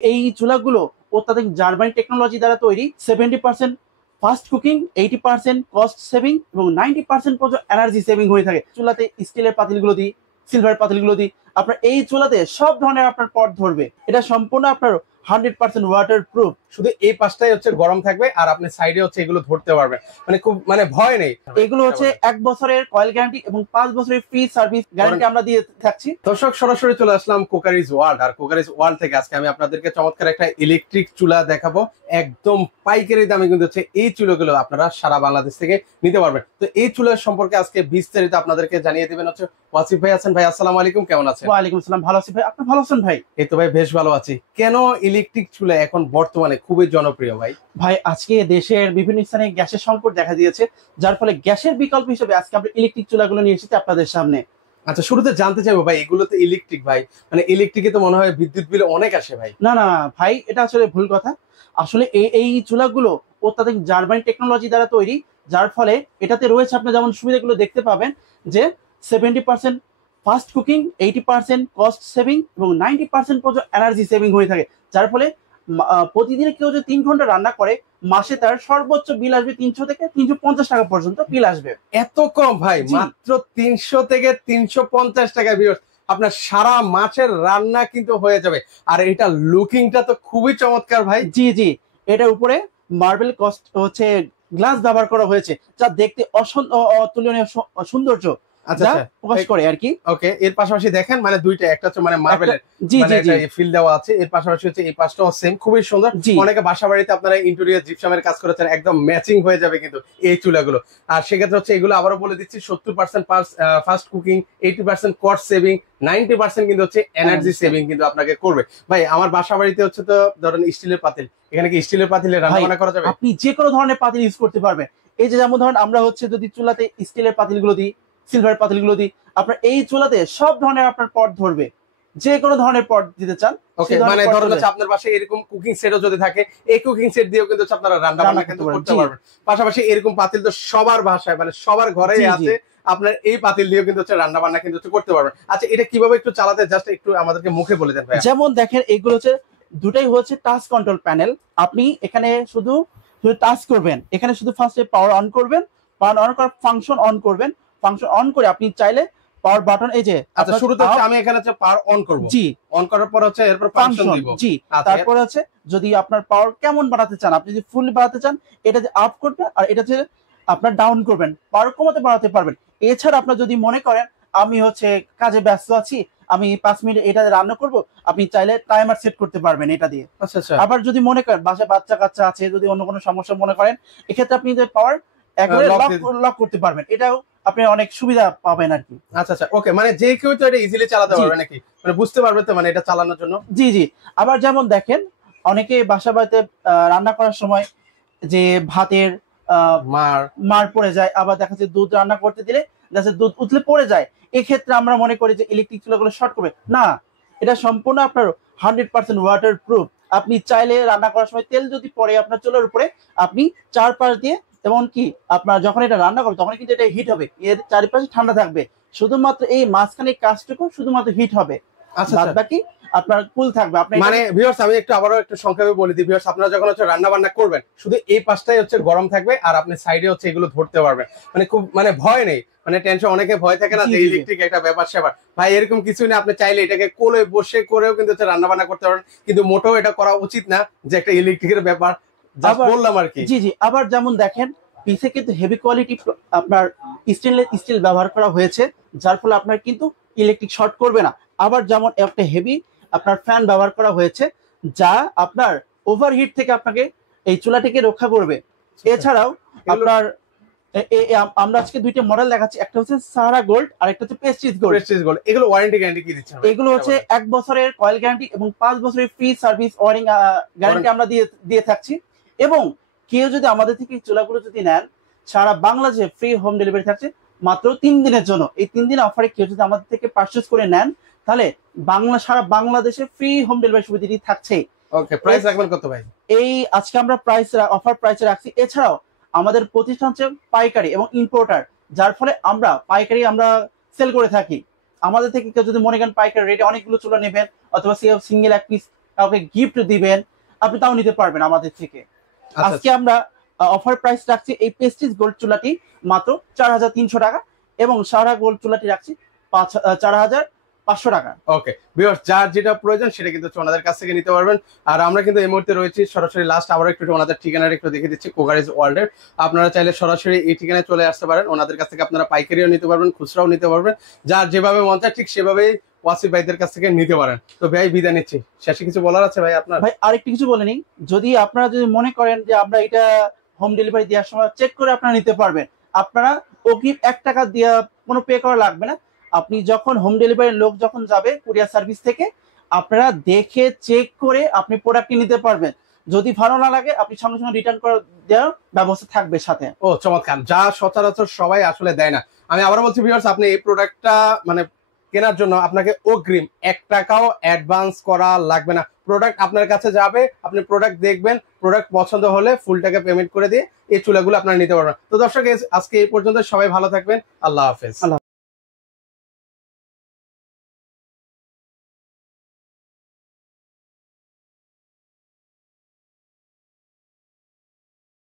এই চুলাগুলো অত্যাধুনিক Germany technology দ্বারা তৈরি। 70% ফাস্ট কুকিং, 80% কস্ট সেভিং এবং 90% পর্যন্ত এনার্জি সেভিং হয়ে থাকে। চুলাতে স্টিলের পাতিলগুলো দিই, সিলভার পাতিলগুলো দিই, আপনার এই চুলাতে সব ধরনের আপনার পট ধরবে। এটা সম্পূর্ণ আপনার 100% ওয়াটার প্রুফ। শুধু এই পাশটাই হচ্ছে গরম থাকবে আর আপনি সাইডে হচ্ছে এগুলো ধরতে পারবেন, মানে খুব মানে ভয় নেই। এগুলো হচ্ছে 1 বছরের কয়েল গ্যারান্টি এবং 5 বছরের ফ্রি সার্ভিস গ্যারান্টি আমরা দিয়ে থাকছি। দর্শক, সরাসরি চলে আসলাম কুকারিজ ওয়ার্ল্ড। আর কুকারিজ ওয়ার্ল্ড থেকে আজকে আমি আপনাদেরকে চমৎকার একটা ইলেকট্রিক চুলা দেখাবো। একদম পাইকারি দামে কিন্তু হচ্ছে এই চুলাগুলো আপনারা সারা বাংলাদেশ থেকে নিতে পারবেন। তো এই চুলার সম্পর্কে আজকে বিস্তারিত আপনাদেরকে জানিয়ে দিবেন হচ্ছে ওয়াসিফ ভাই। আছেন ভাই? আসসালামু আলাইকুম, কেমন আছেন? ওয়ালাইকুম আসসালাম, ভালো আছি ভাই, আপনি ভালো আছেন ভাই? এই তো ভাই বেশ ভালো আছি। কেন ইলেকট্রিক চুলা এখন বর্তমানে খুবই জনপ্রিয় ভাই? ভাই আজকে দেশের বিভিন্ন স্থানে গ্যাসের সংকট দেখা দিয়েছে, যার ফলে গ্যাসের বিকল্প হিসেবে আজকে আমরা ইলেকট্রিক চুলাগুলো নিয়ে এসেছি আপনাদের সামনে। আচ্ছা, শুরুতে জানতে চাইবো ভাই, এগুলো তো ইলেকট্রিক ভাই, মানে ইলেকট্রিকে তো মনে হয় বিদ্যুৎ বিল অনেক আসে ভাই। না না ভাই, এটা আসলে ভুল কথা। আসলে এই চুলাগুলো অত্যাধুনিক জার্মানি টেকনোলজি দ্বারা তৈরি, যার ফলে এটাতে রয়েছে আপনি যেমন সুবিধাগুলো দেখতে পাবেন যে 70% ফাস্ট কুকিং, 80% কস্ট সেভিং এবং 90% পর্যন্ত এনার্জি সেভিং হয়ে থাকে। যার ফলে প্রতিদিনে কেউ যদি 3 ঘন্টা রান্না করে, মাসে তার সর্বোচ্চ বিল আসবে 300 থেকে 350 টাকা পর্যন্ত বিল আসবে। এত কম ভাই? মাত্র 300 থেকে 350 টাকা ভিউয়ার্স, আপনার সারা মাছের রান্না কিন্তু হয়ে যাবে। আর এটা লুকিংটা তো খুবই চমৎকার ভাই। জি জি, এটার উপরে মার্বেল কস্ট হচ্ছে গ্লাস ব্যবহার করা হয়েছে, যা দেখতে অতুলনীয় সৌন্দর্য আচ্ছা প্রকাশ করে আর কি। ওকে, এর পাশাপাশি দেখেন মানে দুইটা, একটা হচ্ছে মানে মার্বেলের জি জি জি ফিল দেওয়া আছে, এর পাশাপাশি হচ্ছে এই পাশটাও সেম, খুবই সুন্দর। অনেকে বাসা বাড়িতে আপনারা ইন্টেরিয়র জিপসামের কাজ করেছেন, একদম ম্যাচিং হয়ে যাবে কিন্তু এই চুলাগুলো। আর সেক্ষেত্রে হচ্ছে এগুলো আবারও বলে দিচ্ছি 70% ফাস্ট কুকিং, 80% কস্ট সেভিং, 90% কিন্তু হচ্ছে এনার্জি সেভিং কিন্তু আপনাকে করবে। ভাই আমার বাসা বাড়িতে হচ্ছে তো ধরেন স্টিলের পাতিল, এখানে কি স্টিলের পাতিলে রান্না বান্না করা যাবে? আপনি যে কোনো ধরনের পাতিল ইউজ করতে পারবেন। এই যে যেমন ধরেন আমরা হচ্ছে যদি চুলাতে স্টিলের পাতিলগুলো দিই, সিলভার পাতিলগুলো দিই, আপনার এই চুলাতে সব ধরনের আপনার পট ধরবে। যে কোনো ধরনের পট দিতে চান, ওকে, মানে ধরুন হচ্ছে আপনার বাসায় এরকম কুকিং সেটও যদি থাকে, এই কুকিং সেট দিয়েও কিন্তু আপনারা রান্না বান্না কিন্তু করতে পারবেন। পাশাপাশি এরকম পাতিল তো সবার বাসায় মানে সবার ঘরেই আছে, আপনার এই পাতিল দিয়েও কিন্তু হচ্ছে রান্না বান্না কিন্তু করতে পারবেন। আচ্ছা, এটা কিভাবে একটু চালাতে জাস্ট একটু আমাদেরকে মুখে বলে দেন ভাই। যেমন দেখেন, এগুলো হচ্ছে দুটাই হচ্ছে টাচ কন্ট্রোল প্যানেল। আপনি এখানে শুধু টাচ করবেন, এখানে শুধু ফার্স্টে পাওয়ার অন করবেন, পাওয়ার অন করার ফাংশন অন করবেন, ফাংশন অন করে আপনি চাইলে পাওয়ার বাটন, এই যে আচ্ছা শুরুতে হচ্ছে আমি এখানে হচ্ছে পাওয়ার অন করব, জি অন করার পর হচ্ছে এরপর ফাংশন দিব, জি। তারপর হচ্ছে যদি আপনার পাওয়ার কেমন বাড়াতে চান, আপনি যদি ফুল বাড়াতে চান এটা যে আপ করবেন, আর এটা যে আপনার ডাউন করবেন, পাওয়ার কমাতে বাড়াতে পারবেন। এছাড়া আপনার যদি মনে করেন আমি হচ্ছে কাজে ব্যস্ত আছি, আমি 5 মিনিট এটা রান্না করব, আপনি চাইলে টাইমার সেট করতে পারবেন এটা দিয়ে। আচ্ছা আবার যদি মনে করেন বাসায় বাচ্চা কাচ্চা আছে, যদি অন্য কোনো সমস্যা মনে করেন, এক্ষেত্রে আপনি যে পাওয়ার একবারে লক করতে পারবেন, এটাও আপনি অনেক সুবিধা পাবেন আর কি। আচ্ছা ওকে, মানে যে কেউ তো এটা ইজিলি চালাতে পারবে নাকি, মানে বুঝতে পারবে তো মানে এটা চালানোর জন্য? জি জি। আবার যেমন দেখেন, অনেকে বাসা বাড়িতে রান্না করার সময় যে ভাতের মার পড়ে যায়, আবার দেখা যাচ্ছে দুধ রান্না করতে দিলে দুধ উতলে পড়ে যায়, এক্ষেত্রে আমরা মনে করি যে ইলেকট্রিক চুলাগুলো শর্ট করবে না। এটা সম্পূর্ণ আপনার 100% ওয়াটার প্রুফ। আপনি চাইলে রান্না করার সময় তেল যদি পড়ে আপনার চুলার উপরে, আপনি চারপাশ দিয়ে, এমনকি আপনার যখন এটা রান্না করবে তখন কিন্তু এটা হিট হবে, এর চারিপাশে ঠান্ডা থাকবে, শুধুমাত্র এই মাঝখানে কাজটুকু শুধুমাত্র হিট হবে, বাদ বাকি আপনার কুল থাকবে। আপনি মানে ভিউয়ার্স আমি একটু আবারও একটু সংক্ষেপে বলে দিই ভিউয়ার্স, আপনারা যখন হচ্ছে রান্না বান্না করবেন শুধু এই পাশটাই হচ্ছে গরম থাকবে আর আপনি সাইডে হচ্ছে এগুলো ধরতে পারবেন, মানে খুব মানে ভয় নেই, মানে টেনশন। অনেকে ভয় থাকে না যে ইলেকট্রিক একটা ব্যাপার স্যাপার, ভাই এরকম কিছুই না। আপনি চাইলে এটাকে কোলে বসে করেও কিন্তু হচ্ছে রান্না বান্না করতে পারবেন, কিন্তু মোটেও এটা করা উচিত না যে একটা ইলেকট্রিকের ব্যাপার, জাস্ট বললাম আর কি। জি জি। আবার যেমন দেখেন, পিছে কিন্তু হেভি কোয়ালিটি আপনার স্টিল ব্যবহার করা হয়েছে, যার ফলে আপনার কিন্তু ইলেকট্রিক শর্ট করবে না। আবার যেমন একটা হেভি আপনার ফ্যান ব্যবহার করা হয়েছে, যা আপনার ওভারহিট থেকে আপনাকে এই চুলাটিকে রক্ষা করবে। এছাড়াও আপনার আমরা আজকে দুইটা মডেল দেখাচ্ছি, একটা হচ্ছে সাহারা গোল্ড আর একটা হচ্ছে প্রেস্টিজ গোল্ড। এগুলো ওয়ারেন্টি গ্যারান্টি কি দিচ্ছেন? এগুলো হচ্ছে 1 বছরের কয়েল গ্যারান্টি এবং 5 বছরের ফ্রি সার্ভিস ওয়ারিং গ্যারান্টি আমরা দিয়ে থাকছি। এবং কেউ যদি আমাদের থেকে চুলাগুলো যদি নেন, সারা বাংলাদেশে ফ্রি হোম ডেলিভারি থাকছে মাত্র 3 দিনের জন্য। এই 3 দিন অফারে কেউ যদি আমাদের থেকে পারচেজ করে নেন, তাহলে সারা বাংলাদেশে ফ্রি হোম ডেলিভারি সুবিধাটি থাকছে। ওকে, প্রাইস রাখবেন কত ভাই? এই আজকে আমরা অফার প্রাইসে রাখছি। এছাড়াও আমাদের প্রতিষ্ঠান হচ্ছে পাইকারি এবং ইম্পোর্টার, যার ফলে আমরা পাইকারি সেল করে থাকি। আমাদের থেকে কেউ যদি মনে করেন পাইকারি রেটে অনেকগুলো চুলা নেবেন, অথবা সিঙ্গেল এক পিস কাউকে গিফট দিবেন, আপনি তাও নিতে পারবেন আমাদের থেকে। আজকে আমরা অফার প্রাইস রাখছি এই প্রেস্টিজ গোল্ড চুলাটি মাত্র 4300 টাকা, এবং সারা গোল্ড চুলাটি রাখছি 4500 টাকা। ওকে ভিউয়ার্স, যার যেটা প্রয়োজন সেটা কিন্তু ওনাদের কাছ থেকে নিতে পারবেন। আর আমরা কিন্তু এই মুহূর্তে রয়েছি সরাসরি লাস্ট আবার একটু ওনাদের ঠিকানাটা একটু দেখে দিচ্ছি, কুকারিজ ওয়ার্ল্ডের। আপনারা চাইলে সরাসরি এই ঠিকানায় চলে আসতে পারেন, ওনাদের কাছ থেকে আপনারা পাইকারিও নিতে পারবেন, খুচরাও নিতে পারবেন, যার যেভাবে মন চায় ঠিক সেভাবেই ওয়াসিফ ভাইদের কাছ থেকে নিতে পারেন। তো ভাই বিদায় নিচ্ছি, শেষে কিছু বলার আছে ভাই আপনার? ভাই আরেকটি কিছু বলে নিই, যদি আপনারা যদি মনে করেন যে আমরা এটা হোম ডেলিভারি দেওয়ার সময় চেক করে আপনারা নিতে পারবেন, আপনারা অগ্রিম 1 টাকা দিয়ে কোনো পে করা লাগবে না। আপনি যখন হোম ডেলিভারির লোক যখন যাবে কুরিয়ার সার্ভিস থেকে, আপনারা দেখে চেক করে আপনি প্রোডাক্টটি নিতে পারবেন। যদি ভালো না লাগে আপনি সঙ্গে সঙ্গে রিটার্ন করে দেওয়ার ব্যবস্থা থাকবে সাথে। ও চমৎকার, যা সচরাচর সবাই আসলে দেয় না। আমি আবারও বলছি ভিউয়ার্স, আপনি এই প্রোডাক্টটা মানে কেনার জন্য আপনাকে অগ্রিম 1 টাকাও অ্যাডভান্স করা লাগবে না। প্রোডাক্ট আপনার কাছে যাবে, আপনি প্রোডাক্ট দেখবেন, প্রোডাক্ট পছন্দ হলে ফুল টাকা পেমেন্ট করে দিয়ে এই চুলাগুলো আপনারা নিতে পারবেন। তো দর্শক আজকে এই পর্যন্ত, সবাই ভালো থাকবেন, আল্লাহ হাফেজ।